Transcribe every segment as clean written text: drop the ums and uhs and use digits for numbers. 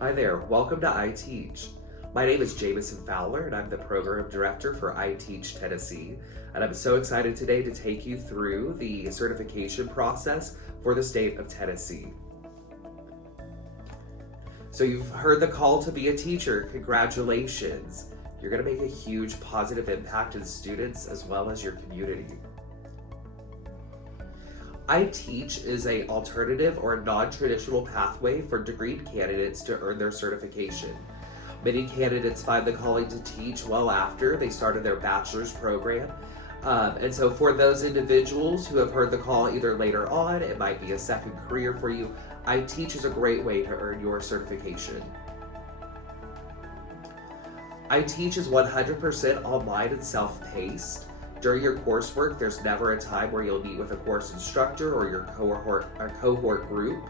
Hi there, welcome to iTeach. My name is Jamison Fowler and I'm the Program Director for iTeach Tennessee, and I'm so excited today to take you through the certification process for the state of Tennessee. So you've heard the call to be a teacher, congratulations. You're going to make a huge positive impact in students as well as your community. iTeach is an alternative or non-traditional pathway for degreed candidates to earn their certification. Many candidates find the calling to teach well after they started their bachelor's program. And so for those individuals who have heard the call either later on, it might be a second career for you, iTeach is a great way to earn your certification. iTeach is 100% online and self-paced. During your coursework, there's never a time where you'll meet with a course instructor or your cohort group.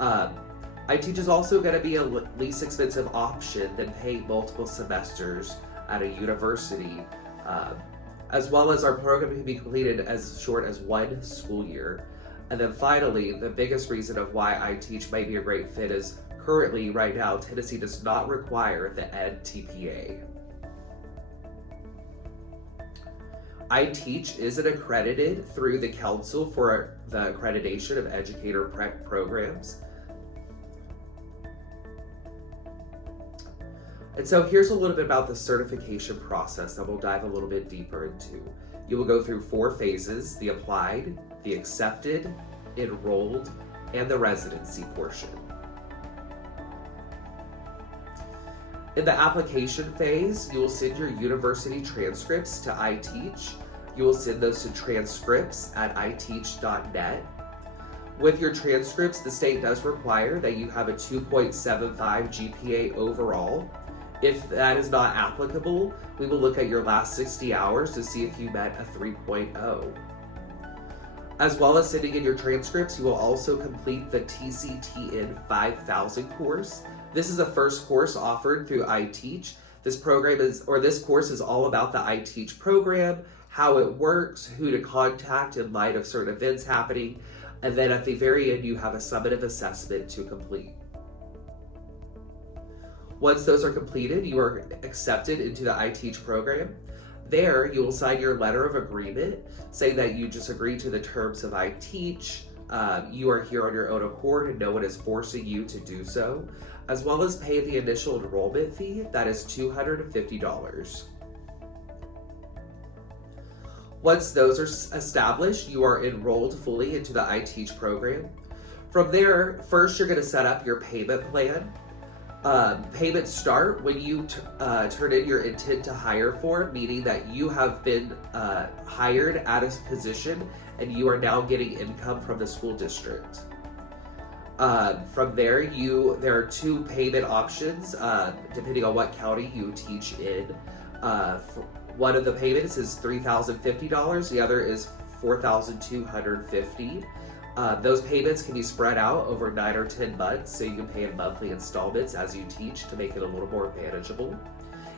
iTeach is also going to be a least expensive option than paying multiple semesters at a university, as well as our program can be completed as short as 1 school year. And then finally, the biggest reason of why iTeach might be a great fit is currently, right now, Tennessee does not require the NTPA. iTeach is accredited through the Council for the Accreditation of Educator Programs. And so here's a little bit about the certification process that we'll dive a little bit deeper into. You will go through 4 phases: the applied, the accepted, enrolled, and the residency portion. In the application phase, you will send your university transcripts to iTeach. You will send those to transcripts@iteach.net. With your transcripts, the state does require that you have a 2.75 GPA overall. If that is not applicable, we will look at your last 60 hours to see if you met a 3.0. As well as sending in your transcripts, you will also complete the TCTN 5000 course. This is the first course offered through iTeach. This course is all about the iTeach program, how it works, who to contact in light of certain events happening, and then at the very end you have a summative assessment to complete. Once those are completed, you are accepted into the iTeach program. There, you will sign your letter of agreement, saying that you just agree to the terms of iTeach. You are here on your own accord and no one is forcing you to do so, as well as pay the initial enrollment fee, that is $250. Once those are established, you are enrolled fully into the iTeach program. From there, first you're going to set up your payment plan. Payments start when you turn in your intent to hire form, meaning that you have been hired at a position and you are now getting income from the school district. From there, there are 2 payment options depending on what county you teach in. One of the payments is $3,050, the other is $4,250. Those payments can be spread out over 9 or 10 months, so you can pay in monthly installments as you teach to make it a little more manageable.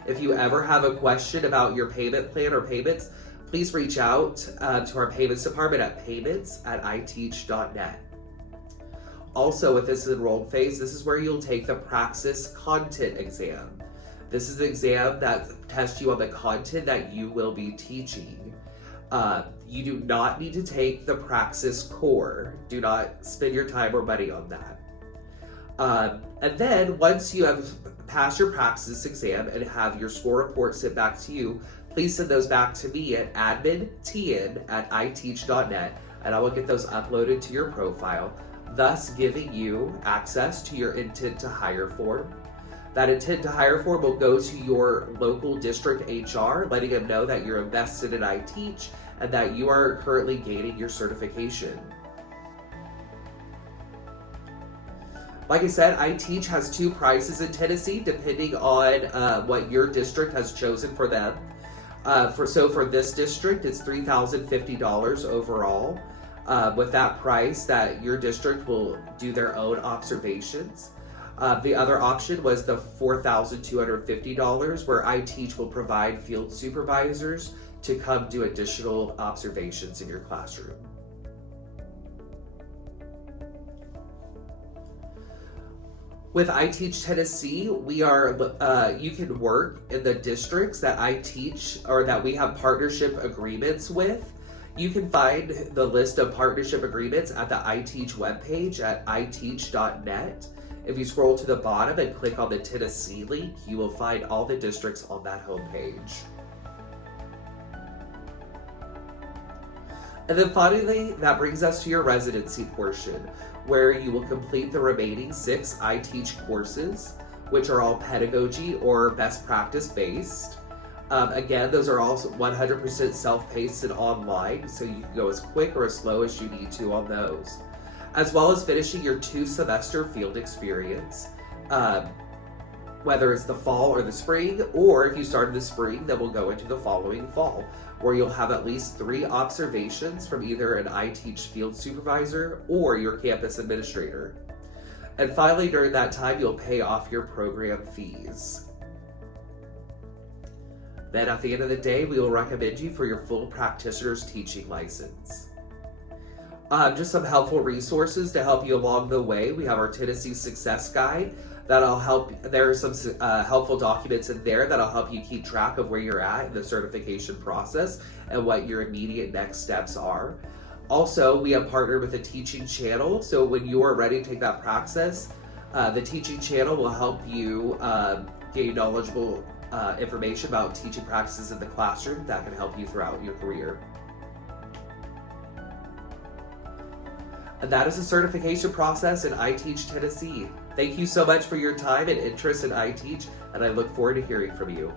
If you ever have a question about your payment plan or payments, please reach out to our payments department at payments@iteach.net. Also, with this enrolled phase, this is where you'll take the Praxis Content exam. This is the exam that tests you on the content that you will be teaching. You do not need to take the Praxis Core. Do not spend your time or money on that. And then once you have passed your Praxis exam and have your score report sent back to you, please send those back to me at admin@iteach.net, and I will get those uploaded to your profile, thus giving you access to your intent to hire form. That intent to hire form will go to your local district HR, letting them know that you're invested in iTeach and that you are currently gaining your certification. Like I said, iTeach has 2 prices in Tennessee depending on what your district has chosen for them. For this district, it's $3,050 overall. With that price, that your district will do their own observations. The other option was the $4,250, where iTeach will provide field supervisors to come do additional observations in your classroom. With iTeach Tennessee, we are you can work in the districts that I teach or that we have partnership agreements with. You can find the list of partnership agreements at the iTeach webpage at iteach.net. If you scroll to the bottom and click on the Tennessee link, you will find all the districts on that homepage. And then finally, that brings us to your residency portion, where you will complete the remaining 6 iTeach courses, which are all pedagogy or best practice based. Again, those are all 100% self-paced and online, so you can go as quick or as slow as you need to on those. As well as finishing your 2-semester field experience, whether it's the fall or the spring, or if you start in the spring, then we'll go into the following fall, where you'll have at least 3 observations from either an iTeach field supervisor or your campus administrator. And finally, during that time, you'll pay off your program fees. Then at the end of the day, we will recommend you for your full practitioner's teaching license. Just some helpful resources to help you along the way. We have our Tennessee Success Guide that'll help. There are some helpful documents in there that'll help you keep track of where you're at in the certification process and what your immediate next steps are. Also, we have partnered with the Teaching Channel, so when you are ready to take that process, the Teaching Channel will help you gain knowledgeable information about teaching practices in the classroom that can help you throughout your career. And that is the certification process in iTeach Tennessee. Thank you so much for your time and interest in iTeach, and I look forward to hearing from you.